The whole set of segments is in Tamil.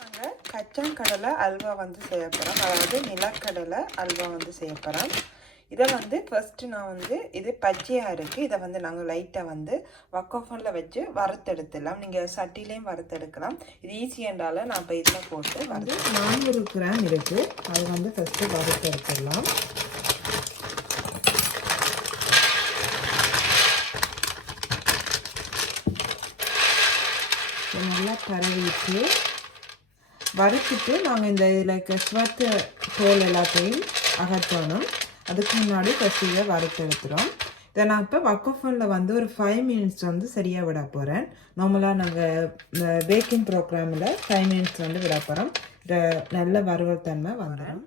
நாங்கள் கச்சாங்கடலை அல்வா வந்து செய்ய போகிறோம். அதாவது நிலக்கடலை அல்வா வந்து செய்ய போகிறோம். இதை வந்து ஃபஸ்ட்டு நான் வந்து இது பச்சையாக இருக்குது. இதை வந்து நாங்கள் லைட்டாக வந்து வக்கோஃபனில் வச்சு வறுத்தெடுத்துடலாம். நீங்கள் சட்டிலையும் வறுத்தெடுக்கலாம். இது ஈஸியாண்டால நான் இப்போ இதில் போட்டு வந்து 400 கிராம் இருக்குது. அது வந்து ஃபஸ்ட்டு வறுத்தெடுத்துடலாம். நல்லா பரவிட்டு வறுத்துட்டு நாங்கள் இந்த இதில் ஸ்வத்து தோல் எல்லாத்தையும் அகற்றணும். அதுக்கு முன்னாடி ஃபஸ்ட்டு இதை வறுத்து எடுத்துகிறோம். இதை நான் இப்போ வக்கோஃபனில் வந்து ஒரு 5 மினிட்ஸ் வந்து சரியாக விட போகிறேன். நார்மலாக நாங்கள் இந்த பேக்கிங் ப்ரோக்ராமில் 5 மினிட்ஸ் வந்து விட போகிறோம். இதை நல்ல வறுவல் தன்மை வந்துடும்.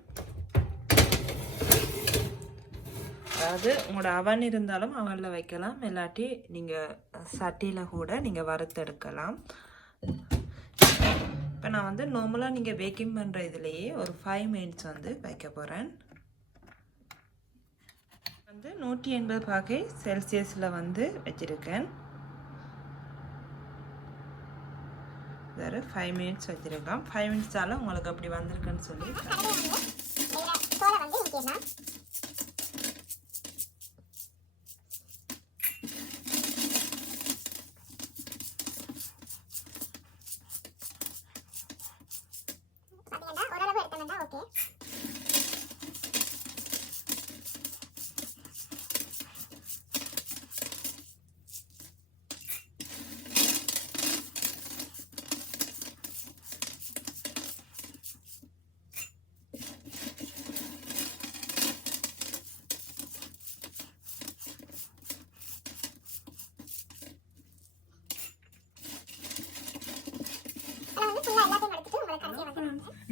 அதாவது உங்களோட அவன் இருந்தாலும் அவனில் வைக்கலாம், இல்லாட்டி நீங்கள் சட்டியில் கூட நீங்கள் வறுத்தெடுக்கலாம். இப்போ நான் வந்து நார்மலாக நீங்கள் பேக்கிங் பண்ணுற இதுலேயே ஒரு 5 மினிட்ஸ் வந்து வைக்க போகிறேன். வந்து 180 பாகை செல்சியஸில் வந்து வச்சுருக்கேன். வேறு 5 மினிட்ஸ் வச்சுருக்கேன். 5 மினிட்ஸால் உங்களுக்கு அப்படி வந்திருக்குன்னு சொல்லி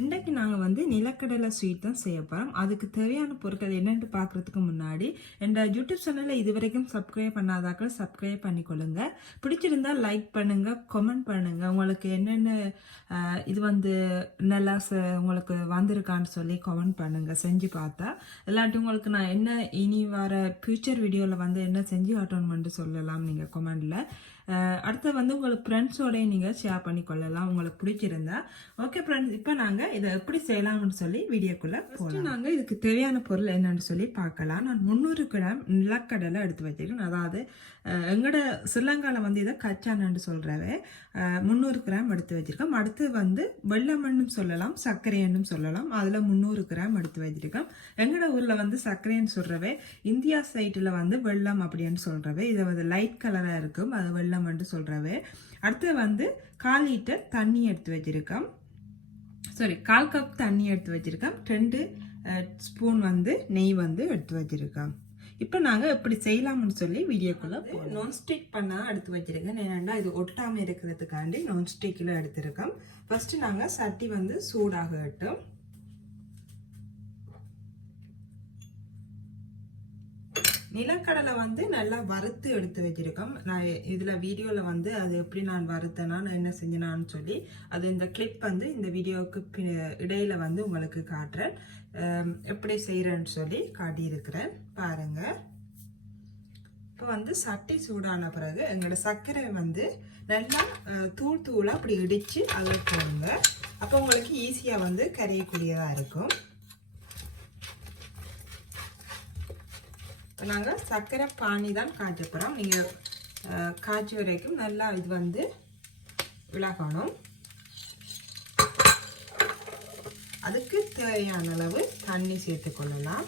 இன்றைக்கு நாங்கள் வந்து நிலக்கடலை ஸ்வீட் தான் செய்ய போகிறோம். அதுக்கு தேவையான பொருட்கள் என்னென்னு பார்க்குறதுக்கு முன்னாடி என்னோட யூடியூப் சேனலில் இது வரைக்கும் சப்ஸ்கிரைப் பண்ணாதாக்கள் சப்ஸ்கிரைப் பண்ணிக்கொள்ளுங்க. பிடிச்சிருந்தால் லைக் பண்ணுங்கள், கமெண்ட் பண்ணுங்கள். உங்களுக்கு என்னென்ன இது வந்து நல்லா உங்களுக்கு வந்திருக்கான்னு சொல்லி கமெண்ட் பண்ணுங்கள் செஞ்சு பார்த்தா. இல்லாட்டி உங்களுக்கு நான் என்ன இனி வர ஃபியூச்சர் வீடியோவில் வந்து என்ன செஞ்சு காட்டணும்னு சொல்லலாம் நீங்கள் கமெண்டில். அடுத்து வந்து உங்களுக்கு ஃப்ரெண்ட்ஸோடய நீங்கள் ஷேர் பண்ணிக்கொள்ளலாம் உங்களுக்கு பிடிச்சிருந்தா. ஓகே ஃப்ரெண்ட்ஸ், இப்போ நாங்கள் இதை எப்படி செய்யலாம்னு சொல்லி வீடியோக்குள்ளே போகலாம். நாங்கள் இதுக்கு தேவையான பொருள் என்னன்னு சொல்லி பார்க்கலாம். நான் 300 கிராம் நிலக்கடலை எடுத்து வச்சுருக்கேன். அதாவது எங்களோட ஸ்ரீலங்காவில் வந்து இதை கச்சான்னு சொல்கிறவே 300 கிராம் எடுத்து வச்சுருக்கோம். அடுத்து வந்து வெள்ளமண்ணும் சொல்லலாம், சர்க்கரையன்னும் சொல்லலாம். அதில் 300 கிராம் எடுத்து வச்சுருக்கோம். எங்களோட ஊரில் வந்து சர்க்கரைன்னு சொல்கிறவே, இந்தியா சைட்டில் வந்து வெள்ளம் அப்படின்னு சொல்கிறவே. இதை வந்து லைட் கலராக இருக்கும், அது வெள்ளம்னு சொல்கிறவே. அடுத்து வந்து 1/4 லிட்டர் தண்ணி எடுத்து வச்சுருக்கோம். 1/4 கப் தண்ணி எடுத்து வச்சுருக்கோம். 2 ஸ்பூன் வந்து நெய் வந்து எடுத்து வச்சுருக்கோம். இப்போ நாங்கள் எப்படி செய்யலாம்னு சொல்லி வீடியோக்குள்ளே நான்ஸ்டிக் பண்ணால் எடுத்து வச்சுருக்கேன். ஏன்னா இது ஒட்டாமல் இருக்கிறதுக்காண்டி நான்ஸ்டிக்கில் எடுத்துருக்கோம். ஃபஸ்ட்டு நாங்கள் சட்டி வந்து சூடாகட்டும். நிலக்கடலை வந்து நல்லா வறுத்து எடுத்து வச்சுருக்கோம். நான் இதில் வீடியோவில் வந்து அது எப்படி நான் வறுத்தேனா என்ன செஞ்சேனான்னு சொல்லி அது இந்த கிளிப் வந்து இந்த வீடியோவுக்கு இடையில வந்து உங்களுக்கு காட்டுறேன். எப்படி செய்கிறேன்னு சொல்லி காட்டியிருக்கிறேன் பாருங்கள். இப்போ வந்து சட்டி சூடான பிறகு எங்களோட சர்க்கரை வந்து நல்லா தூள் தூளாக அப்படி இடித்து அதில் போடுங்க. அப்போ உங்களுக்கு ஈஸியாக வந்து கரையக்கூடியதாக இருக்கும். நாங்கள் சர்க்கரை பானி தான் காய்ச்ச போகிறோம். நீங்கள் காய்ச்சி வரைக்கும் நல்லா இது வந்து விலகணும். அதுக்கு தேவையான அளவு தண்ணி சேர்த்துக்கொள்ளலாம்.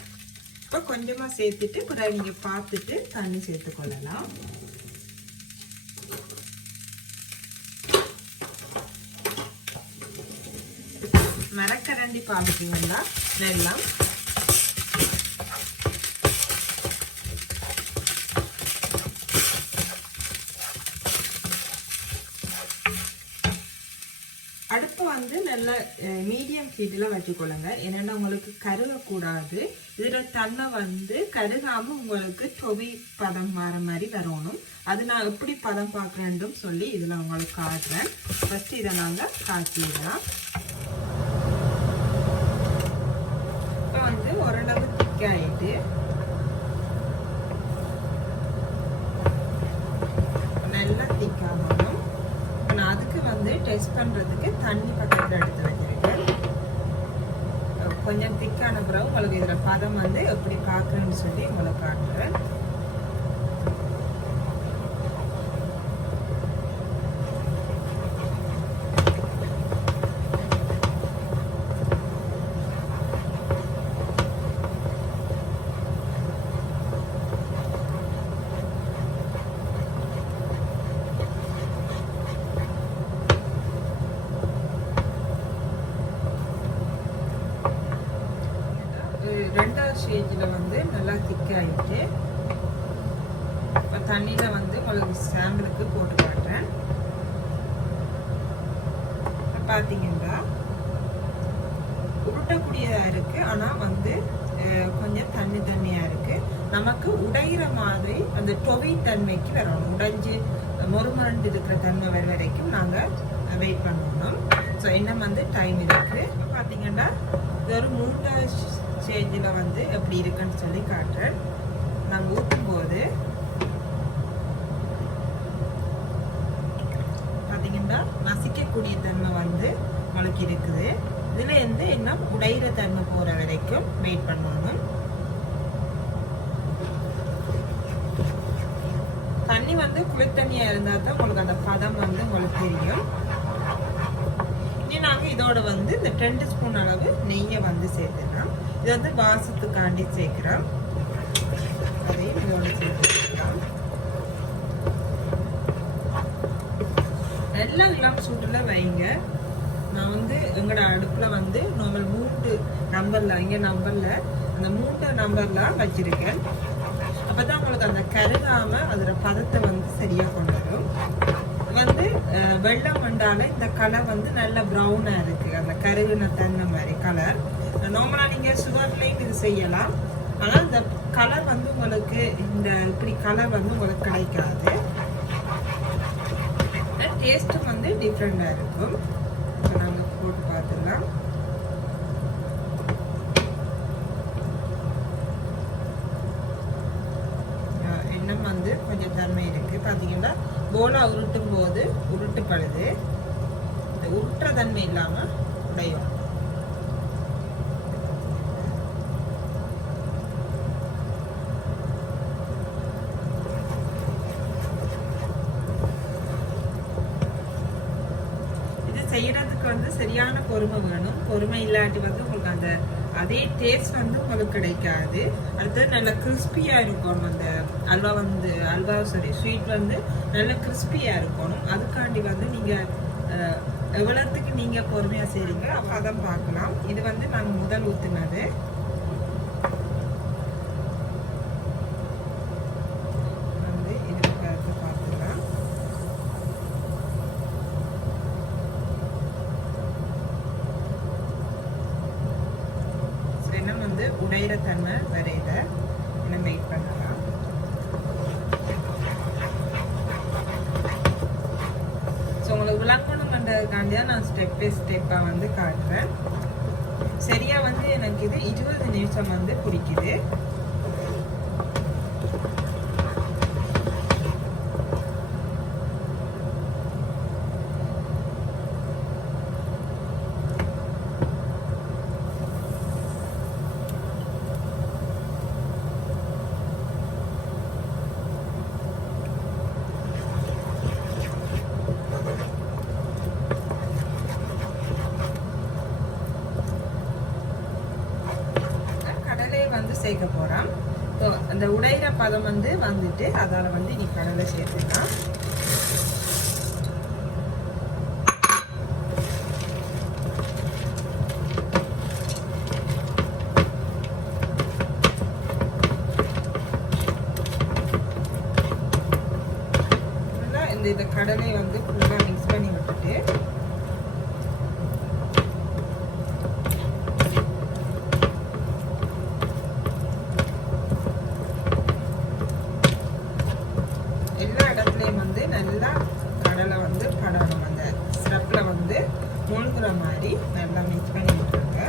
இப்போ கொஞ்சமாக சேர்த்துட்டு பிறகு நீங்கள் பார்த்துட்டு தண்ணி சேர்த்துக்கொள்ளலாம். மரக்கரண்டி பார்த்துட்டீங்கன்னா வெல்லம், அடுப்பு வந்து நல்ல மீடியம் ஹீட்டில் வச்சுக்கொள்ளுங்க. ஏன்னா உங்களுக்கு கருகக்கூடாது. இதில் தன்னை வந்து கருகாமல் உங்களுக்கு டொவி பதம் வர மாதிரி வரணும். அது நான் எப்படி பதம் பார்க்குறேன்னு சொல்லி இதில் உங்களுக்கு காட்டுறேன். ஃபஸ்ட்டு இதை நாங்கள் காய்ச்சிடலாம். இப்போ வந்து ஓரளவு திக்காயிட்டு நல்லா திக்காகணும். நான் அதுக்கு வந்து டெஸ்ட் பண்ணுறதுக்கு தண்ணி பக்கத்தில் எடுத்து கொஞ்சம் திக்கான பிறகு உங்களுக்கு இதில் பதம் வந்து எப்படி பார்க்குறேன்னு சொல்லி உங்களுக்கு காட்டுறேன். ரெண்டாவது ஸ்டேஜில் வந்து நல்லா திக்காயிட்டு இப்போ தண்ணியில் வந்து உங்களுக்கு சாம்பிளுக்கு போட்டு காட்டுறேன். பார்த்தீங்கன்னா உருட்டக்கூடியதாக இருக்குது, ஆனால் வந்து கொஞ்சம் தண்ணியாக இருக்குது. நமக்கு உடைகிற மாதிரி அந்த டொவை தன்மைக்கு வரணும். உடைஞ்சு மொறுமரண்டு இருக்கிற தன்மை வர வரைக்கும் நாங்கள் வெயிட் பண்ணணும். ஸோ இன்னும் வந்து டைம் இருக்குது. பார்த்தீங்கன்னா இது ஒரு 3வது ஸ்டேஜில் வந்து எப்படி இருக்குன்னு சொல்லி காட்டுறேன். நாங்கள் ஊற்றும் போது பார்த்தீங்கன்னா நசிக்கக்கூடிய தன்மை வந்து உங்களுக்கு இருக்குது. இதில் இருந்து என்ன உடைகிற தன்மை போகிற வரைக்கும் வெயிட் பண்ணணும். தண்ணி வந்து குளிர் தண்ணியாக இருந்தால் தான் உங்களுக்கு அந்த பதம் வந்து உங்களுக்கு தெரியும். இனி நாங்கள் இதோட வந்து இந்த 2 ஸ்பூன் அளவு நெய்யை வந்து சேர்த்துக்கலாம். இது வந்து வாசத்துக்காண்டி சேர்க்கிறோம். அதையும் இதோட சேர்த்துக்கலாம். எல்லாம் இளம் சூட்டில் வைங்க. நான் வந்து எங்களோட அடுப்பில் வந்து நார்மல் 3 நம்பரில் இங்கே நம்பரில் அந்த 3 நம்பர்லாம் வச்சுருக்கேன். அப்போ தான் உங்களுக்கு அந்த கருகாமல் அதில் பதத்தை வந்து சரியாக கொண்டு வரும். வந்து வெள்ளம் வந்தால இந்த கலர் வந்து நல்ல ப்ரௌனாக இருக்குது. அந்த கருகுன தன்மை மாதிரி கலர். நார்மலாக நீங்கள் சுகர்லேயும் இது செய்யலாம். ஆனால் இந்த கலர் வந்து உங்களுக்கு இந்த இப்படி கலர் வந்து உங்களுக்கு கிடைக்காது. டேஸ்ட்டும் வந்து டிஃப்ரெண்டாக இருக்கும். நாங்கள் போட்டு பார்த்துக்கலாம். எண்ணெய் வந்து கொஞ்சம் தன்மை இருக்குது. பார்த்தீங்கன்னா போலா உருட்டும் போது உருட்டுப்படுது. இந்த உருட்டுற தன்மை இல்லாமல் உடையும். செய்யறதுக்கு வந்து சரியான பொறுமை வேணும். பொறுமை இல்லாட்டி வந்து உங்களுக்கு அந்த அதே டேஸ்ட் வந்து உங்களுக்கு கிடைக்காது. அடுத்தது நல்லா கிறிஸ்பியாக இருக்கணும். அந்த அல்வா ஸ்வீட் வந்து நல்லா கிறிஸ்பியாக இருக்கணும். அதுக்காண்டி வந்து நீங்கள் எவ்வளோத்துக்கு நீங்கள் பொறுமையாக செய்கிறீங்க அப்போ அதான் பார்க்கலாம். இது வந்து நாங்கள் முதல் ஊற்றுனது. வந்து உடையிற தன்மை வரையில நம்ம வெயிட் பண்ணலாம். ஸோ உங்களுக்கு விளக்கணுன்றதுக்காண்டியாக நான் ஸ்டெப் பை ஸ்டெப்பாக வந்து காட்டுறேன். சரியாக வந்து எனக்கு இது 20 நிமிஷம் வந்து பிடிக்குது. வந்து சேர்க்க போகிறோம். ஸோ அந்த உடையிற பதம் வந்து வந்துட்டு அதால் வந்து நீ கடலை சேர்த்துக்கலாம். இந்த கடலை வந்து ஃபுல்லாக மிக்ஸ் பண்ணி விட்டுட்டு எல்லா இடத்துலையும் வந்து நல்லா கடலை வந்து படணும். அந்த ஸ்டெப்பில் வந்து மூழ்கிற மாதிரி நல்லா மிக்ஸ் பண்ணி விட்டுருங்க.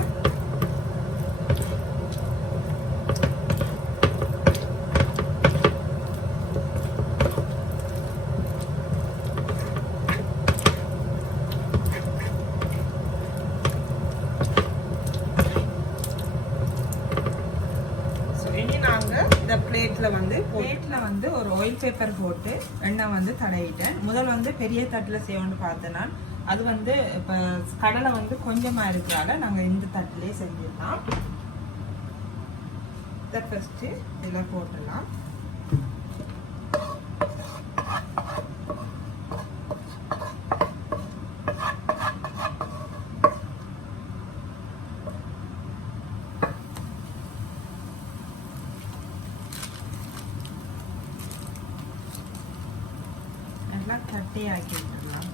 இதில் வந்து பிளேட்டில் வந்து ஒரு ஆயில் பேப்பர் போட்டு எண்ணெய் வந்து தடவிட்டேன். முதல் வந்து பெரிய தட்டில் செய்வோன்னு பார்த்தேன் நான். அது வந்து இப்போ கடலை வந்து கொஞ்சமாக இருக்கிறதால நாங்கள் இந்த தட்டிலே செஞ்சிடலாம். இதை ஃபஸ்ட்டு இதில் போட்டுடலாம். நல்லா கட்டியாக்கி விட்டுடலாம்.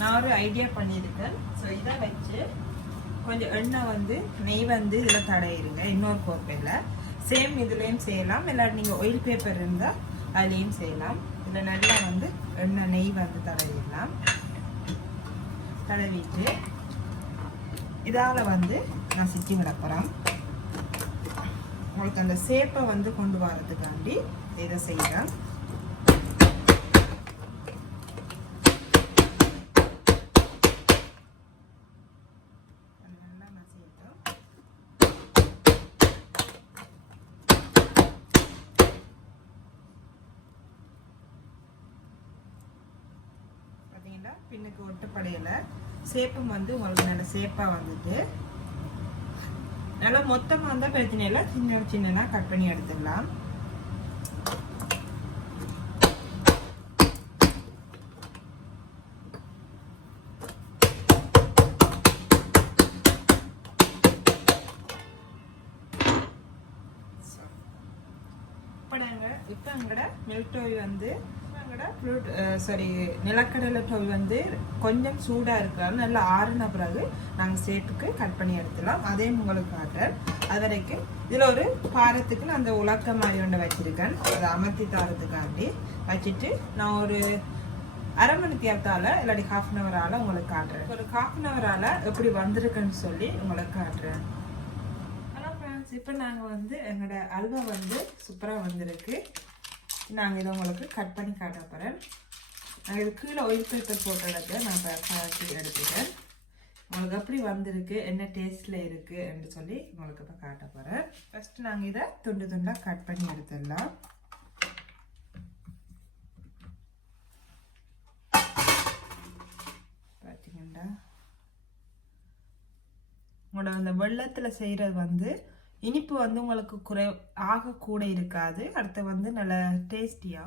நான் ஒரு ஐடியா பண்ணியிருக்கேன். ஸோ இதை வச்சு கொஞ்சம் எண்ணெய் வந்து நெய் வந்து இதில் தடையிருங்க. இன்னொரு கோப்பையில் சேம் இதுலேயும் செய்யலாம். இல்லாட்டி நீங்கள் ஆயில் பேப்பர் இருந்தால் அதுலேயும் செய்யலாம். இதில் நல்லா வந்து எண்ணெய் நெய் வந்து தடவிடலாம். தடவிட்டு இதால் வந்து நான் சிக்கி விட போகிறேன். உங்களுக்கு அந்த சேப்பை வந்து கொண்டு வரதுக்காண்டி இதை செய்கிறேன். பின்னுக்கு ஒட்டுப்படையில சேப்பம் வந்து உங்களுக்கு நல்ல சேப்பா வந்துட்டு நல்லா மொத்தமா வந்தா பிரச்சனை இல்லை. சின்ன சின்னனா கட் பண்ணி எடுத்துடலாம். இப்போ எங்கட மில்க் டோய் வந்து நிலக்கடலை டோய் வந்து கொஞ்சம் சூடாக இருக்கிறாங்க. நல்லா ஆறுன பிறகு நாங்கள் சேப்புக்கு கட் பண்ணி எடுத்துடலாம். அதே உங்களுக்கு காட்டுறேன். அது வரைக்கும் இதில் ஒரு பாரத்துக்கு நான் அந்த உலக்க மாதிரி ஒன்று வச்சுருக்கேன். அதை அமர்த்தி தாரத்துக்காண்டி வச்சுட்டு நான் ஒரு அரை மணி நேரத்தால் இல்லாட்டி ½ உங்களுக்கு காட்டுறேன். ஒரு ½ எப்படி வந்திருக்குன்னு சொல்லி உங்களுக்கு காட்டுறேன். ஹலோ ஃப்ரெண்ட்ஸ், இப்போ நாங்கள் வந்து எங்களோட அல்வா வந்து சூப்பராக வந்திருக்கு. நாங்கள் இதை உங்களுக்கு கட் பண்ணி காட்ட போகிறேன். நாங்கள் இது கீழே ஆயில் பேப்பர் போட்டு நான் எடுத்துட்டேன். உங்களுக்கு எப்படி வந்திருக்கு, என்ன டேஸ்ட்டில் இருக்குது என்று சொல்லி உங்களுக்கு இப்போ காட்ட போகிறேன். ஃபஸ்ட்டு நாங்கள் இதை துண்டு துண்டாக கட் பண்ணி எடுத்துடலாம். பார்த்தீங்கன்னா உங்களோட அந்த வெள்ளத்தில் செய்கிறது வந்து இனிப்பு வந்து உங்களுக்கு ஆக கூட இருக்காது. அடுத்து வந்து நல்ல டேஸ்டியா.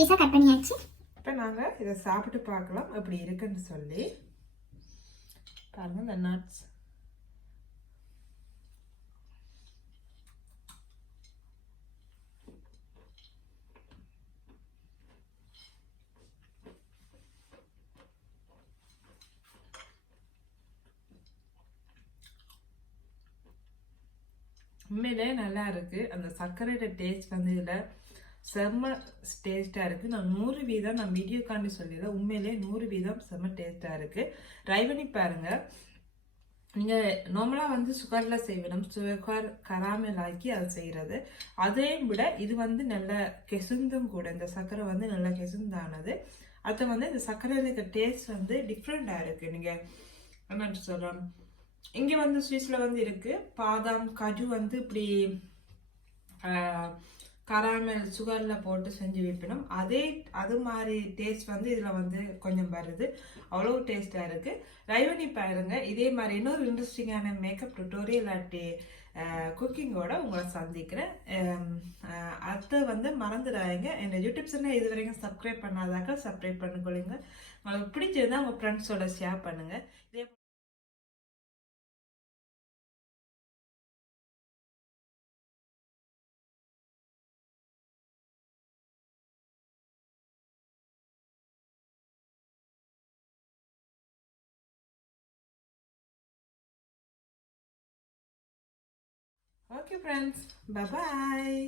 பீஸா கட் பண்ணியாச்சு. இப்போ நாங்கள் இதை சாப்பிட்டு பார்க்கலாம் எப்படி இருக்குன்னு சொல்லி. பாருங்க இந்த நட்ஸ் உண்மையிலே நல்லா இருக்கு. அந்த சர்க்கரையோட டேஸ்ட் வந்து இதில் செம்ம டேஸ்ட்டாக இருக்குது. நான் 100% நான் வீடியோக்காண்டி சொல்லிடுறேன். உண்மையிலே 100% செம்ம டேஸ்ட்டாக இருக்குது. ட்ரை பண்ணி பாருங்கள். நீங்கள் நார்மலாக வந்து சுகரில் செய்யணும், சுகர் கராமல் ஆக்கி அதை செய்கிறது. அதையும் விட இது வந்து நல்ல கெசுந்தும் கூட. இந்த சர்க்கரை வந்து நல்லா கெசுந்தானது. அது வந்து இந்த சர்க்கரையில் இருக்க டேஸ்ட் வந்து டிஃப்ரெண்ட்டாக இருக்குது. நீங்கள் என்னன்னு சொல்றேன், இங்க வந்து சுவிஸ்ல வந்து இருக்கு பாதாம் கஜு வந்து இப்படி கராமல் சுகர்ல போட்டு செஞ்சு வைக்கணும். அது மாதிரி டேஸ்ட் வந்து இதுல வந்து கொஞ்சம் வருது. அவ்வளவு டேஸ்டா இருக்கு. ட்ரை பண்ணி பாருங்க. இதே மாதிரி இன்னொரு இன்ட்ரெஸ்டிங்கான மேக்கப் டுட்டோரியல் அட்டி குக்கிங்கோட உங்களை சந்திக்கிறேன். அடுத்து வந்து மறந்துடாதீங்க, என் யூடியூப் சேனல் இது வரைக்கும் சப்ஸ்கிரைப் பண்ணாதாக்க சப்ஸ்கிரைப் பண்ணிக்கொள்ளுங்க. உங்களுக்கு பிடிச்சிருந்தா உங்க ஃப்ரெண்ட்ஸோட ஷேர் பண்ணுங்க. இதே ஓகே ஃப்ரெண்ட்ஸ், பை பாய்.